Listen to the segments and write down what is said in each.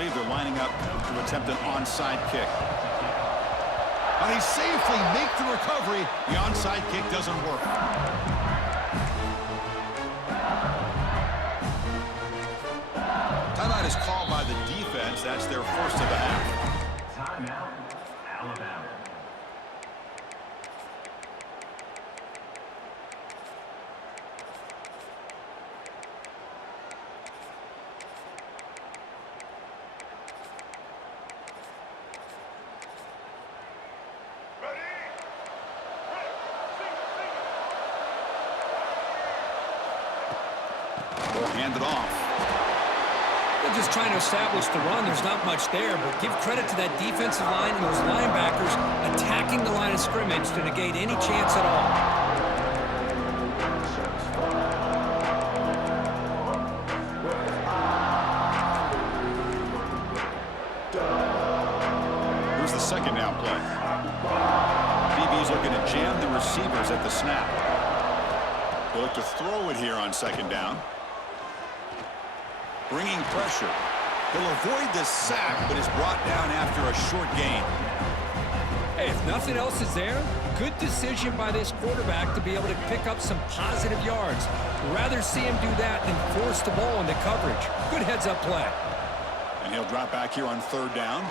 believe they're lining up to attempt an onside kick. And they safely make the recovery. The onside kick doesn't work. Timeout is called by the defense. That's their first of the half. Timeout, Alabama. Hand it off. They're just trying to establish the run. There's not much there, but give credit to that defensive line and those linebackers attacking the line of scrimmage to negate any chance at all. Here's the second down play. BB's looking to jam the receivers at the snap. They'll look to throw it here on second down. Bringing pressure. He'll avoid the sack, but is brought down after a short gain. Hey, if nothing else is there, good decision by this quarterback to be able to pick up some positive yards. Rather see him do that than force the ball into coverage. Good heads-up play. And he'll drop back here on third down.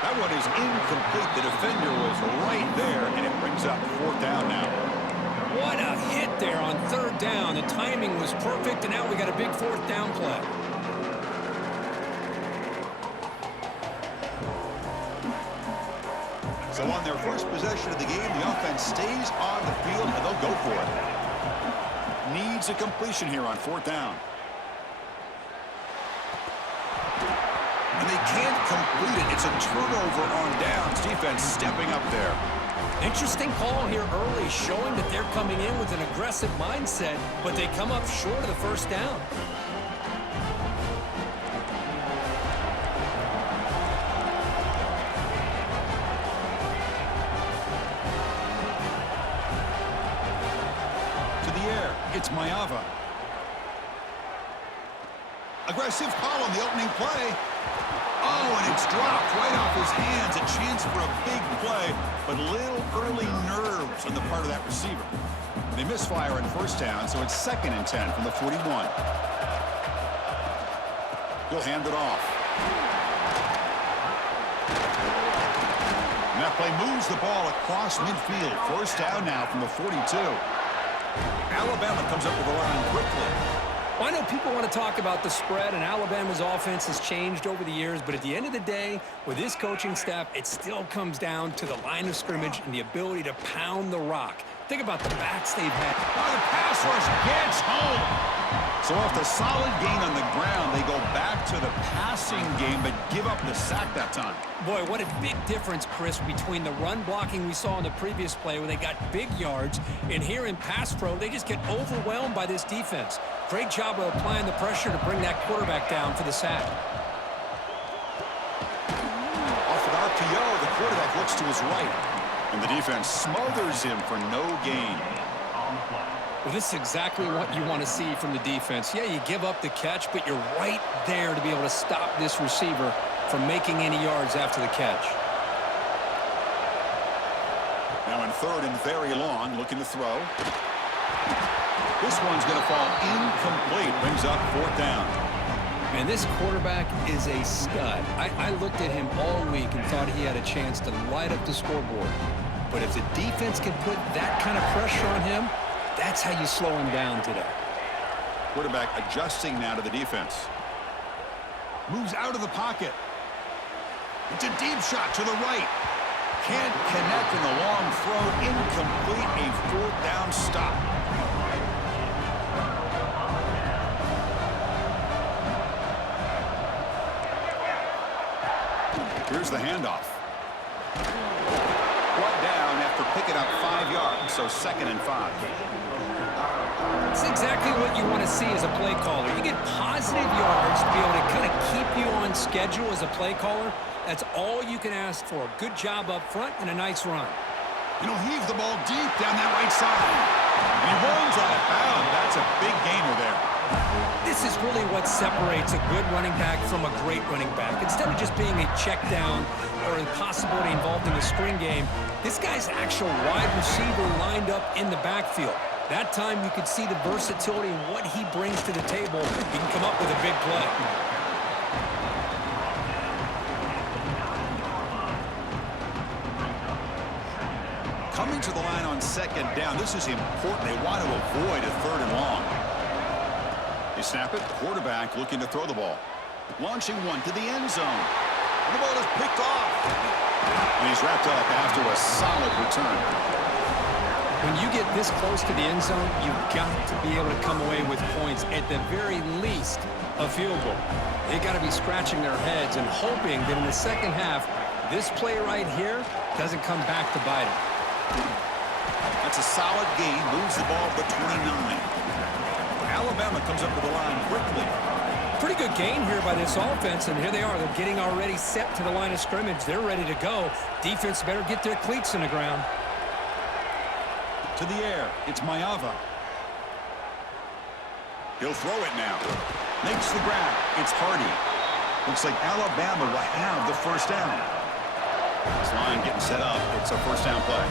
That one is incomplete. The defender was right there, and it brings up fourth down now. What a hit there on third down. The timing was perfect, and now we got a big fourth down play. So on their first possession of the game, the offense stays on the field, and they'll go for it. Needs a completion here on fourth down. And they can't complete it. It's a turnover on downs. Defense stepping up there. Interesting call here early, showing that they're coming in with an aggressive mindset, but they come up short of the first down. To the air, it's Mayava. Aggressive call on the opening play. Oh, and it's dropped right off his hands. A chance for a big play, but little early nerves on the part of that receiver. They misfire on first down, so it's 2nd and 10 from the 41. He'll hand it off. And that play moves the ball across midfield. First down now from the 42. Alabama comes up with the line quickly. Well, I know people want to talk about the spread, and Alabama's offense has changed over the years, but at the end of the day, with this coaching staff, it still comes down to the line of scrimmage and the ability to pound the rock. Think about the backs they've had. Oh, the pass rush gets home. So off the solid gain on the ground, they go back to the passing game, but give up the sack that time. Boy, what a big difference, Chris, between the run blocking we saw in the previous play where they got big yards, and here in pass pro, they just get overwhelmed by this defense. Great job of applying the pressure to bring that quarterback down for the sack. Off an RPO, the quarterback looks to his right, and the defense smothers him for no gain. Well, this is exactly what you want to see from the defense. Yeah, you give up the catch, but you're right there to be able to stop this receiver from making any yards after the catch. Now in 3rd and very long, looking to throw. This one's going to fall incomplete. Brings up 4th down. And this quarterback is a stud. I looked at him all week and thought he had a chance to light up the scoreboard. But if the defense can put that kind of pressure on him, that's how you slow him down today. Quarterback adjusting now to the defense. Moves out of the pocket. It's a deep shot to the right. Can't connect in the long throw. Incomplete. A 4th down stop. Here's the handoff. Brought down after picking up 5 yards, so 2nd and 5. It's exactly what you want to see as a play caller. You get positive yards to be able to kind of keep you on schedule as a play caller. That's all you can ask for. Good job up front and a nice run. And he'll heave the ball deep down that right side. And he rolls out of bounds. That's a big gainer there. This is really what separates a good running back from a great running back. Instead of just being a check down or a possibility involved in the screen game, this guy's actual wide receiver lined up in the backfield. That time you could see the versatility and what he brings to the table. He can come up with a big play. Coming to the line on second down. This is important. They want to avoid a third and long. They snap it. Quarterback looking to throw the ball. Launching one to the end zone. And the ball is picked off. And he's wrapped up after a solid return. When you get this close to the end zone, you've got to be able to come away with points, at the very least a field goal. They got to be scratching their heads and hoping that in the second half, this play right here doesn't come back to bite them. That's a solid gain. Moves the ball to the 29. Alabama comes up to the line quickly. Pretty good gain here by this offense, and here they are. They're getting already set to the line of scrimmage. They're ready to go. Defense better get their cleats in the ground. To the air. It's Maeva. He'll throw it now. Makes the grab. It's Hardy. Looks like Alabama will have the first down. This line getting set up. It's a first down play.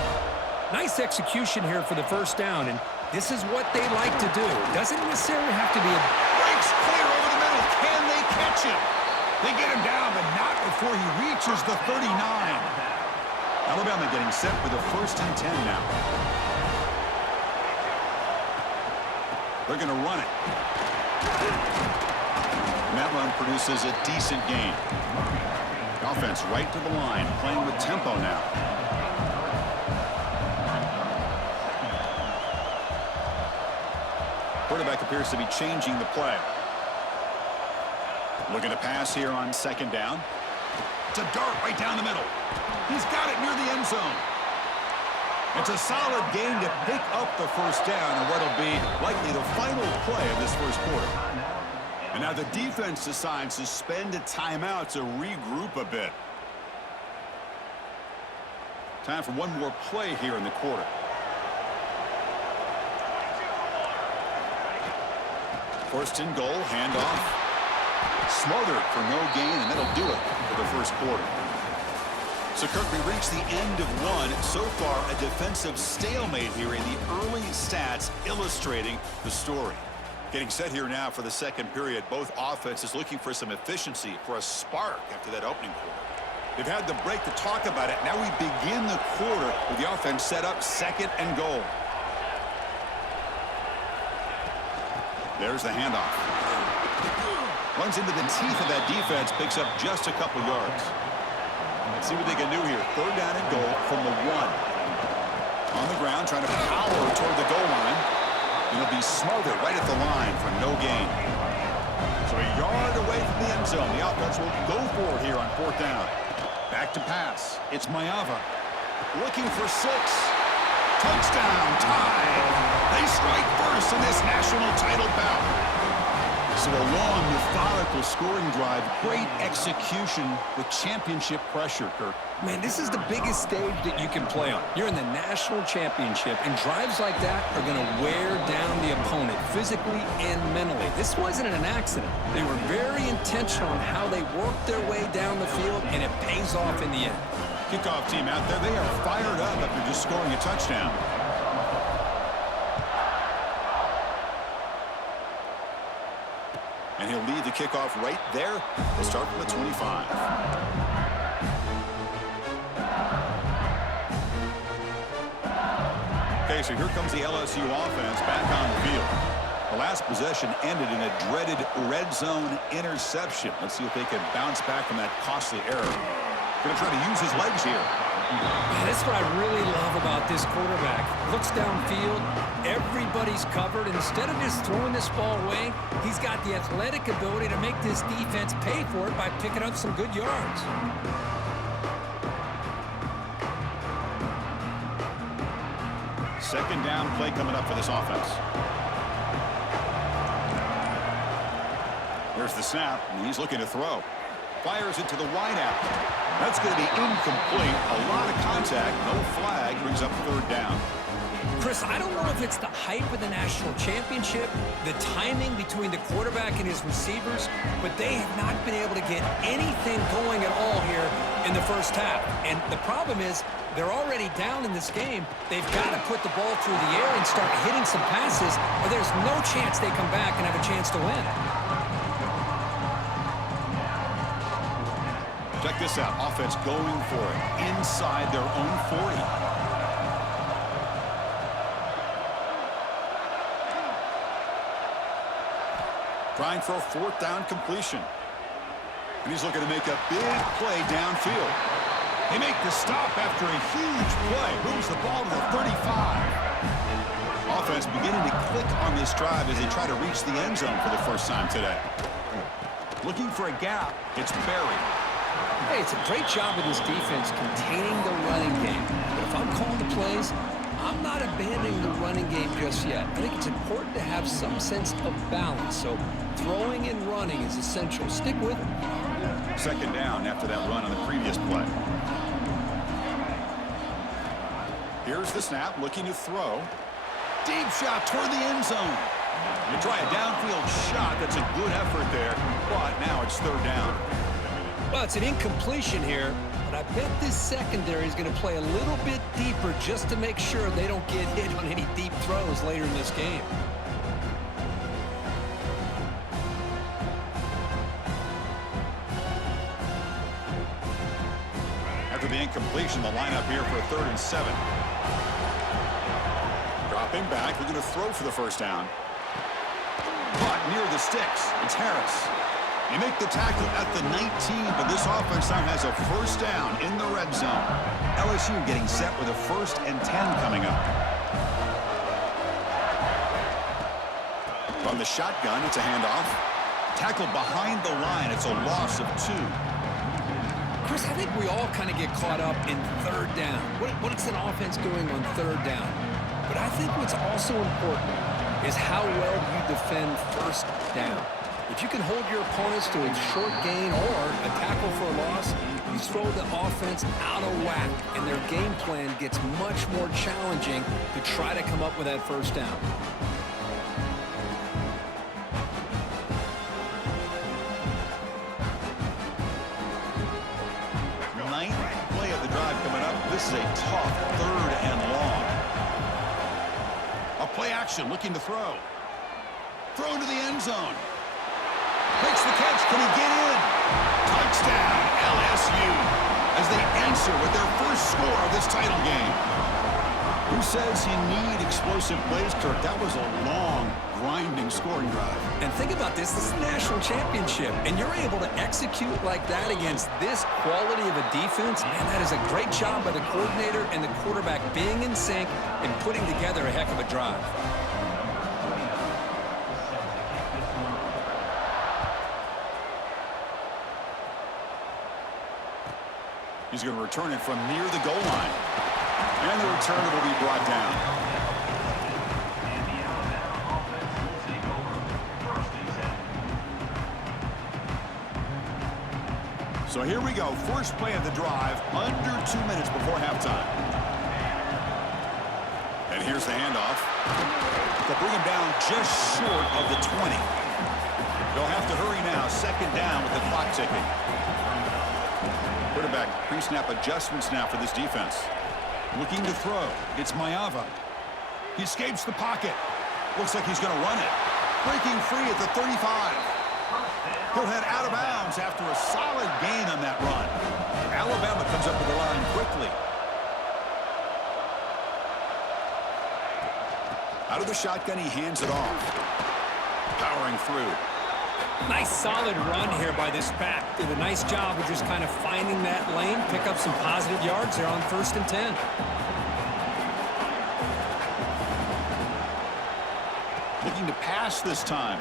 Nice execution here for the first down, and this is what they like to do. Doesn't necessarily have to be a... Breaks clear over the middle. Can they catch him? They get him down, but not before he reaches the 39. Alabama getting set for the 1st and 10 now. They're going to run it. And that run produces a decent gain. Offense right to the line, playing with tempo now. Quarterback appears to be changing the play. Looking to pass here on second down. It's a dart right down the middle. He's got it near the end zone. It's a solid gain to pick up the first down and what'll be likely the final play of this first quarter. And now the defense decides to spend a timeout to regroup a bit. Time for one more play here in the quarter. First and goal, handoff. Smothered for no gain, and that'll do it for the first quarter. So, Kirk, we reached the end of one. So far, a defensive stalemate here in the early stats illustrating the story. Getting set here now for the second period. Both offenses looking for some efficiency, for a spark after that opening quarter. They've had the break to talk about it. Now we begin the quarter with the offense set up second and goal. There's the handoff. Runs into the teeth of that defense, picks up just a couple yards. Let's see what they can do here. Third down and goal from the 1. On the ground, trying to power toward the goal line. It'll be smothered right at the line for no gain. So a yard away from the end zone. The offense will go for it here on 4th down. Back to pass. It's Maeva. Looking for 6. Touchdown, tied. They strike first in this national title bout. So a long, methodical scoring drive. Great execution with championship pressure, Kirk. Man, this is the biggest stage that you can play on. You're in the national championship, and drives like that are going to wear down the opponent physically and mentally. This wasn't an accident. They were very intentional on how they worked their way down the field, and it pays off in the end. Kickoff team out there. They are fired up after just scoring a touchdown. And he'll lead the kickoff right there. They'll start from the 25. Okay, so here comes the LSU offense back on the field. The last possession ended in a dreaded red zone interception. Let's see if they can bounce back from that costly error. Going to try to use his legs here. Man, that's what I really love about this quarterback. Looks downfield, everybody's covered. Instead of just throwing this ball away, he's got the athletic ability to make this defense pay for it by picking up some good yards. Second down play coming up for this offense. Here's the snap, and he's looking to throw. Fires it to the wideout. That's going to be incomplete. A lot of contact, no flag, brings up 3rd down. Chris, I don't know if it's the hype of the national championship, the timing between the quarterback and his receivers, but they have not been able to get anything going at all here in the first half. And the problem is they're already down in this game. They've got to put the ball through the air and start hitting some passes, or there's no chance they come back and have a chance to win. Check this out. Offense going for it inside their own 40. Trying for a fourth down completion. And he's looking to make a big play downfield. They make the stop after a huge play. Moves the ball to the 35. Offense beginning to click on this drive as they try to reach the end zone for the first time today. Looking for a gap. It's Berry. Hey, it's a great job of this defense containing the running game. But if I'm calling the plays, I'm not abandoning the running game just yet. I think it's important to have some sense of balance. So throwing and running is essential. Stick with it. Second down after that run on the previous play. Here's the snap, looking to throw. Deep shot toward the end zone. You try a downfield shot. That's a good effort there, but now it's third down. Well, it's an incompletion here, but I bet this secondary is going to play a little bit deeper just to make sure they don't get hit on any deep throws later in this game. After the incompletion, the lineup here for a 3rd and 7. Dropping back, looking to throw for the first down. But near the sticks, it's Harris. They make the tackle at the 19, but this offense now has a first down in the red zone. LSU getting set with a 1st and 10 coming up. From the shotgun, it's a handoff. Tackle behind the line. It's a loss of 2. Chris, I think we all kind of get caught up in third down. What is an offense doing on third down? But I think what's also important is how well you defend first down. If you can hold your opponents to a short gain or a tackle for a loss, you throw the offense out of whack, and their game plan gets much more challenging to try to come up with that first down. Ninth play of the drive coming up. This is a tough 3rd and long. A play action, looking to throw. Throw into the end zone. Makes the catch. Can he get in? Touchdown, LSU, as they answer with their first score of this title game. Who says you need explosive plays, Kirk? That was a long, grinding scoring drive. And think about this. This is a national championship, and you're able to execute like that against this quality of a defense. Man, that is a great job by the coordinator and the quarterback being in sync and putting together a heck of a drive. He's going to return it from near the goal line. And the return will be brought down. So here we go. First play of the drive, under 2 minutes before halftime. And here's the handoff. They'll bring him down just short of the 20. They'll have to hurry now. Second down with the clock ticking. Quarterback pre-snap adjustments now for this defense. Looking to throw. It's Mayava. He escapes the pocket. Looks like he's going to run it. Breaking free at the 35. He'll head out of bounds after a solid gain on that run. Alabama comes up with the line quickly. Out of the shotgun, he hands it off. Powering through. Nice solid run here by this back. Did a nice job of just kind of finding that lane, pick up some positive yards there on 1st and 10. Looking to pass this time.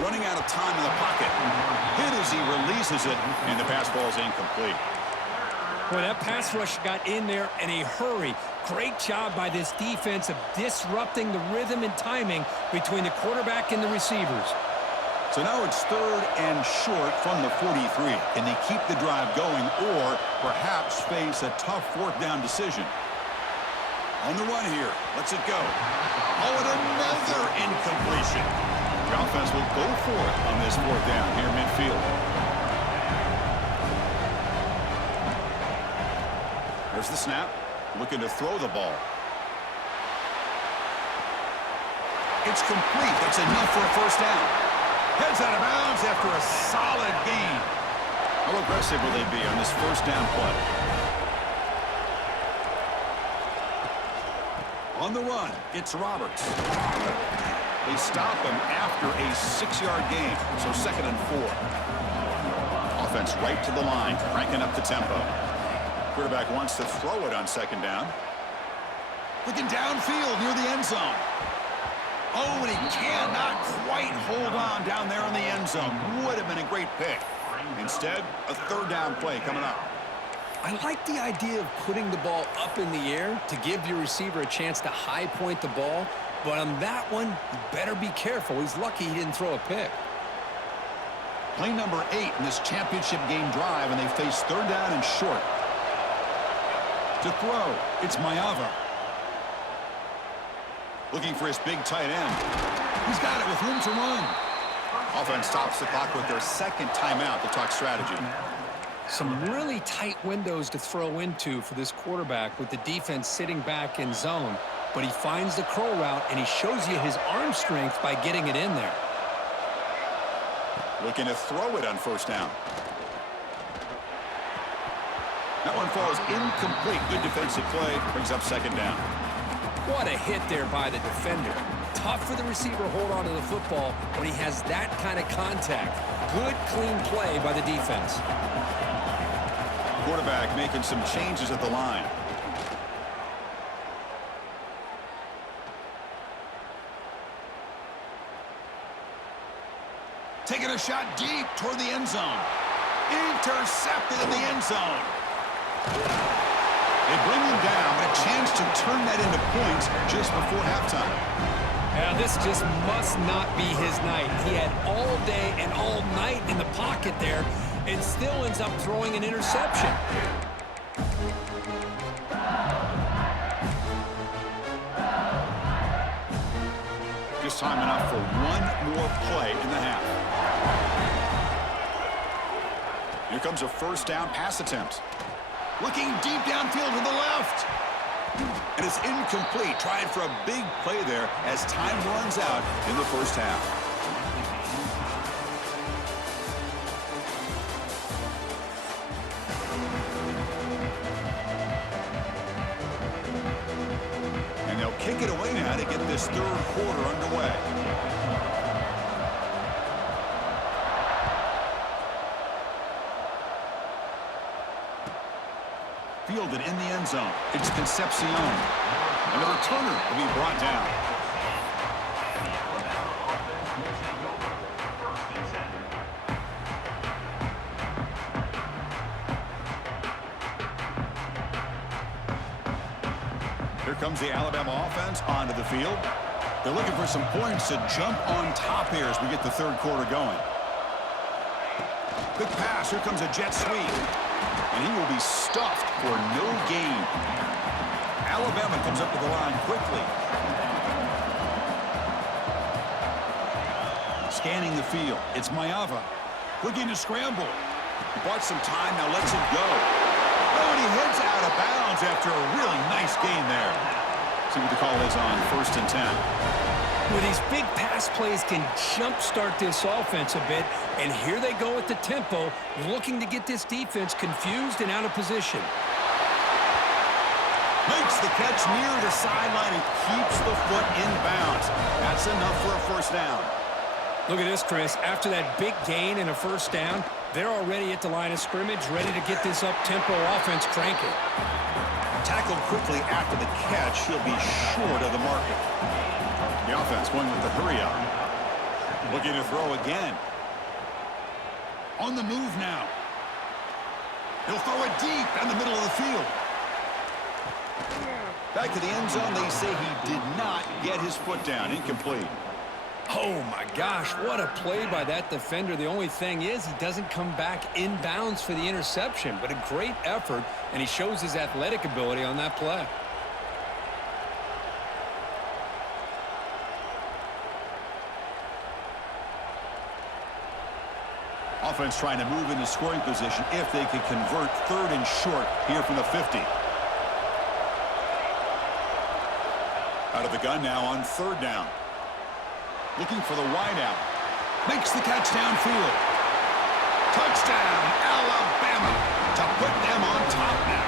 Running out of time in the pocket. Hit as he releases it, and the pass ball is incomplete. Boy, that pass rush got in there in a hurry. Great job by this defense of disrupting the rhythm and timing between the quarterback and the receivers. So now it's 3rd and short from the 43. Can they keep the drive going or perhaps face a tough 4th down decision? On the run here. Lets it go. Oh, and another incompletion. The offense will go for it on this fourth down here midfield. There's the snap. Looking to throw the ball. It's complete. That's enough for a first down. Heads out of bounds after a solid gain. How aggressive will they be on this first down play? On the run, it's Roberts. They stop him after a 6-yard gain, so 2nd and 4. Offense right to the line, cranking up the tempo. Quarterback wants to throw it on 2nd down. Looking downfield near the end zone. Oh, and he cannot quite hold on down there in the end zone. Would have been a great pick. Instead, a 3rd down play coming up. I like the idea of putting the ball up in the air to give your receiver a chance to high point the ball. But on that one, you better be careful. He's lucky he didn't throw a pick. Play number 8 in this championship game drive, and they face 3rd down and short. To throw, it's Mayava. Looking for his big tight end. He's got it with room to run. Offense stops the clock with their 2nd timeout to talk strategy. Some really tight windows to throw into for this quarterback with the defense sitting back in zone. But he finds the curl route, and he shows you his arm strength by getting it in there. Looking to throw it on 1st down. That one falls incomplete. Good defensive play. Brings up 2nd down. What a hit there by the defender. Tough for the receiver to hold on to the football when he has that kind of contact. Good, clean play by the defense. Quarterback making some changes at the line. Taking a shot deep toward the end zone. Intercepted in the end zone. They bring him down, but a chance to turn that into points just before halftime. Yeah, this just must not be his night. He had all day and all night in the pocket there and still ends up throwing an interception. Just time enough for one more play in the half. Here comes a 1st down pass attempt. Looking deep downfield to the left. And it's incomplete. Tried for a big play there as time runs out in the 1st half. And they'll kick it away now to get this 3rd quarter underway. Fielded in the end zone. It's Concepcion. And the returner will be brought down. Here comes the Alabama offense onto the field. They're looking for some points to jump on top here as we get the 3rd quarter going. Quick pass. Here comes a jet sweep. And he will be stuffed for no gain. Alabama comes up to the line quickly. Scanning the field. It's Mayava. Looking to scramble. He bought some time, now lets it go. Oh, and he heads out of bounds after a really nice gain there. See what the call is on 1st and 10. Well, these big pass plays can jumpstart this offense a bit, and here they go at the tempo, looking to get this defense confused and out of position. Makes the catch near the sideline and keeps the foot in bounds. That's enough for a 1st down. Look at this, Chris. After that big gain and a 1st down, they're already at the line of scrimmage, ready to get this up-tempo offense cranking. Tackled quickly after the catch, he'll be short of the marker. The offense going with the hurry-up. Looking to throw again. On the move now. He'll throw it deep down the middle of the field. Back to the end zone, they say he did not get his foot down. Incomplete. Oh, my gosh, what a play by that defender. The only thing is he doesn't come back inbounds for the interception, but a great effort, and he shows his athletic ability on that play. offense trying to move into scoring position if they can convert 3rd and short here from the 50. Out of the gun now on 3rd down. Looking for the wide out. Makes the catch downfield. Touchdown, Alabama, to put them on top now.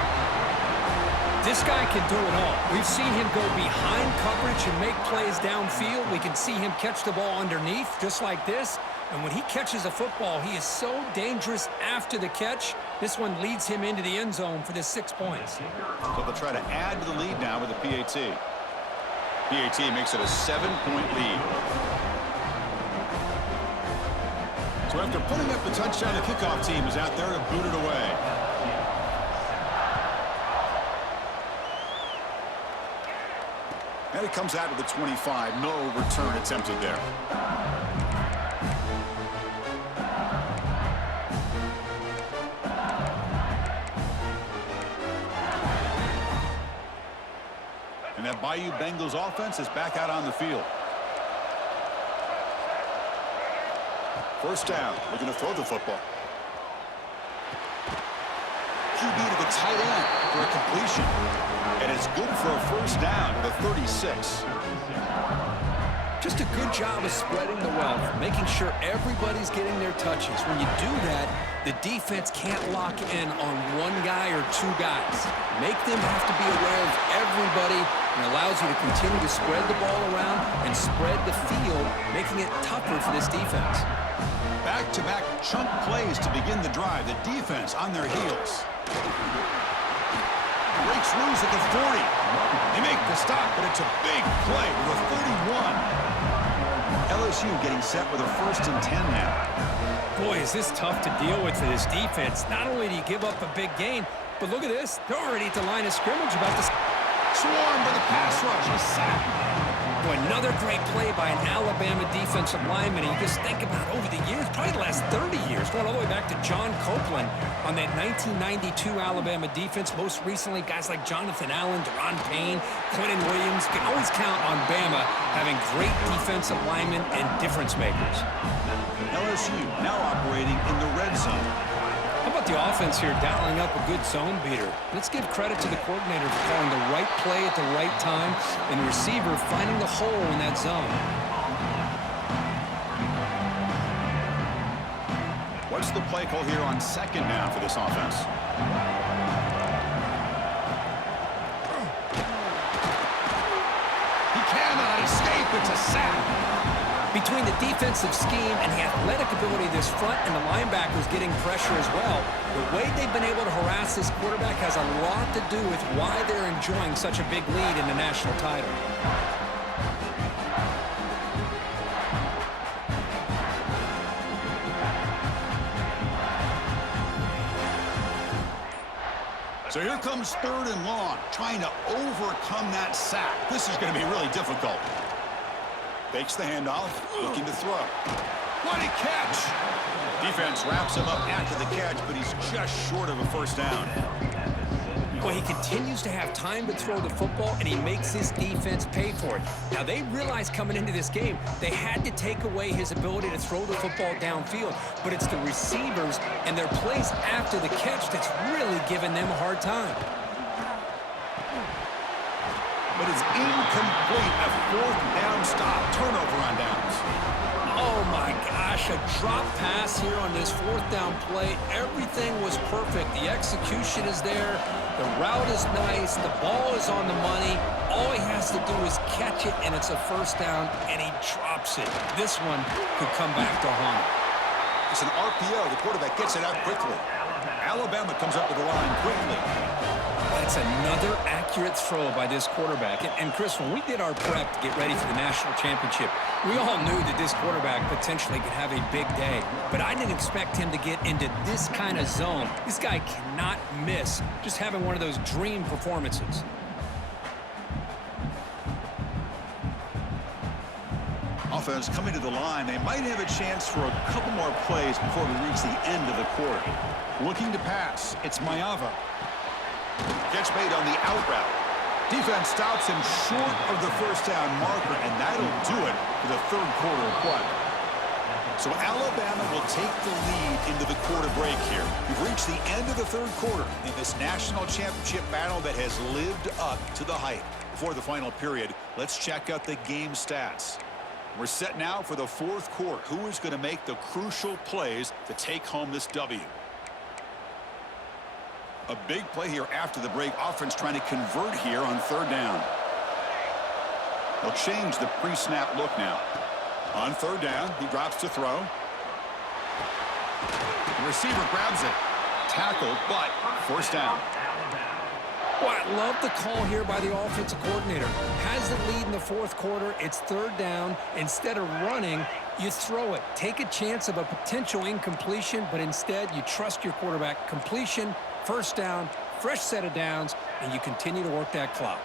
This guy can do it all. We've seen him go behind coverage and make plays downfield. We can see him catch the ball underneath, just like this. And when he catches a football, he is so dangerous after the catch. This one leads him into the end zone for the 6 points. So they'll try to add to the lead now with a PAT. PAT makes it a 7-point lead. So after putting up the touchdown, the kickoff team is out there to boot it away. And it comes out to the 25. No return attempted there. And that Bayou Bengals offense is back out on the field. First down, looking to throw the football. QB to the tight end for a completion. And it's good for a first down to the 36. Just a good job of spreading the wealth, making sure everybody's getting their touches. When you do that, the defense can't lock in on one guy or 2 guys. Make them have to be aware of everybody, and allows you to continue to spread the ball around and spread the field, making it tougher for this defense. Back-to-back chunk plays to begin the drive. The defense on their heels. Breaks loose at the 40. They make the stop, but it's a big play with a 31. LSU getting set with a 1st and 10 now. Boy, is this tough to deal with for this defense. Not only do you give up a big gain, but look at this. They're already at the line of scrimmage about to swarm by the pass rush. A sack. Boy, another great play by an Alabama defensive lineman. And you just think about over the years, probably the last 30 years, going all the way back to John Copeland on that 1992 Alabama defense. Most recently, guys like Jonathan Allen, Deron Payne, Quentin Williams. You can always count on Bama having great defensive linemen and difference makers. LSU now operating in the red zone. How about the offense here dialing up a good zone beater? Let's give credit to the coordinator for calling the right play at the right time and the receiver finding the hole in that zone. What's the play call here on 2nd down for this offense? He cannot escape. It's a sack. Between the defensive scheme and the athletic ability of this front and the linebackers getting pressure as well, the way they've been able to harass this quarterback has a lot to do with why they're enjoying such a big lead in the national title. So here comes 3rd and long, trying to overcome that sack. This is going to be really difficult. Fakes the handoff, looking to throw. What a catch! Defense wraps him up after the catch, but he's just short of a first down. Well, he continues to have time to throw the football, and he makes his defense pay for it. Now, they realized coming into this game, they had to take away his ability to throw the football downfield, but it's the receivers and their plays after the catch that's really giving them a hard time. But it's incomplete. A 4th down stop. Turnover on downs. Oh, my gosh. A drop pass here on this 4th down play. Everything was perfect. The execution is there. The route is nice. The ball is on the money. All he has to do is catch it, and it's a 1st down, and he drops it. This one could come back to haunt him. It's an RPO. The quarterback gets it out quickly. Alabama comes up to the line quickly. That's another accurate throw by this quarterback. And Chris, when we did our prep to get ready for the national championship, we all knew that this quarterback potentially could have a big day. But I didn't expect him to get into this kind of zone. This guy cannot miss, just having one of those dream performances. Offense coming to the line. They might have a chance for a couple more plays before we reach the end of the quarter. Looking to pass. It's Mayava. Catch made on the out route. Defense stops him short of the 1st down marker, and that'll do it for the 3rd quarter of play. So Alabama will take the lead into the quarter break here. We've reached the end of the third quarter in this national championship battle that has lived up to the hype. Before the final period, let's check out the game stats. We're set now for the fourth quarter. Who is going to make the crucial plays to take home this W? A big play here after the break. Offense trying to convert here on third down. They'll change the pre-snap look now. On third down, he drops to throw. The receiver grabs it. Tackled, but first down. Well, I love the call here by the offensive coordinator. Has the lead in the fourth quarter. It's third down. Instead of running, you throw it. Take a chance of a potential incompletion, but instead you trust your quarterback. Completion, first down, fresh set of downs, and you continue to work that clock.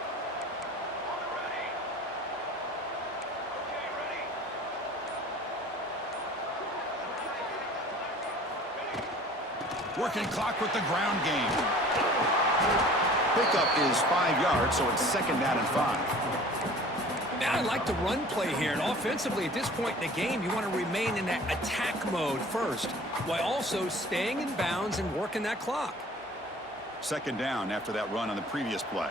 Working clock with the ground game. Pickup is 5 yards, so it's second down and 5. Now I like the run play here, and offensively at this point in the game, you want to remain in that attack mode first, while also staying in bounds and working that clock. Second down after that run on the previous play.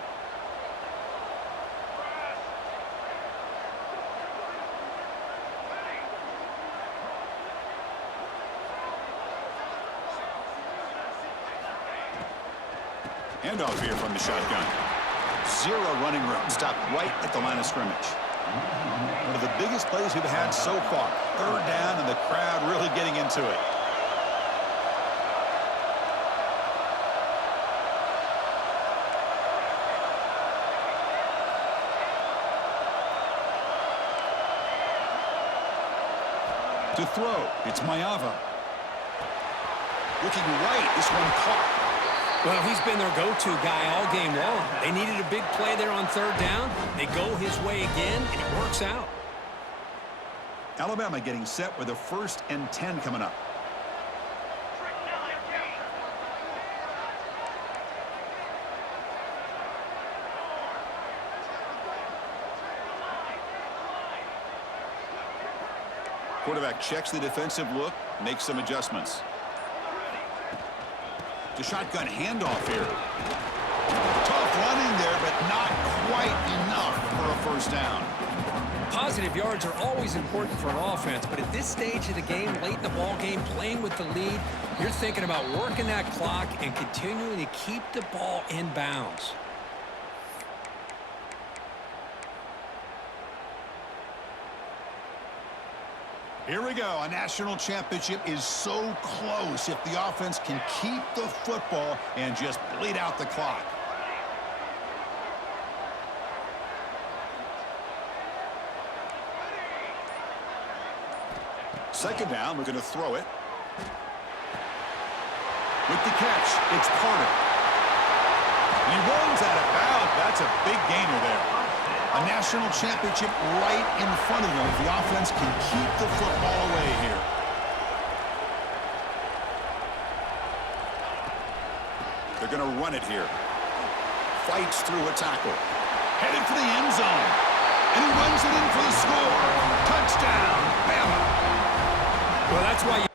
Handoff here from the shotgun. Zero running room. Stopped right at the line of scrimmage. One of the biggest plays we've had so far. Third down and the crowd really getting into it. To throw, it's Mayava. Looking right, this one caught. Well, he's been their go-to guy all game long. They needed a big play there on third down. They go his way again, and it works out. Alabama getting set with a 1st and 10 coming up. Quarterback checks the defensive look, makes some adjustments. The shotgun handoff here. Tough running there, but not quite enough for a first down. Positive yards are always important for an offense, but at this stage of the game, late in the ball game, playing with the lead, you're thinking about working that clock and continuing to keep the ball in bounds. Here we go. A national championship is so close if the offense can keep the football and just bleed out the clock. Second down, we're going to throw it. With the catch, it's Carter. He runs out of bounds. That's a big gainer there. A national championship right in front of them if the offense can keep the football away here. They're going to run it here. Fights through a tackle. Headed for the end zone. And he runs it in for the score. Touchdown, Bama. Well, that's why you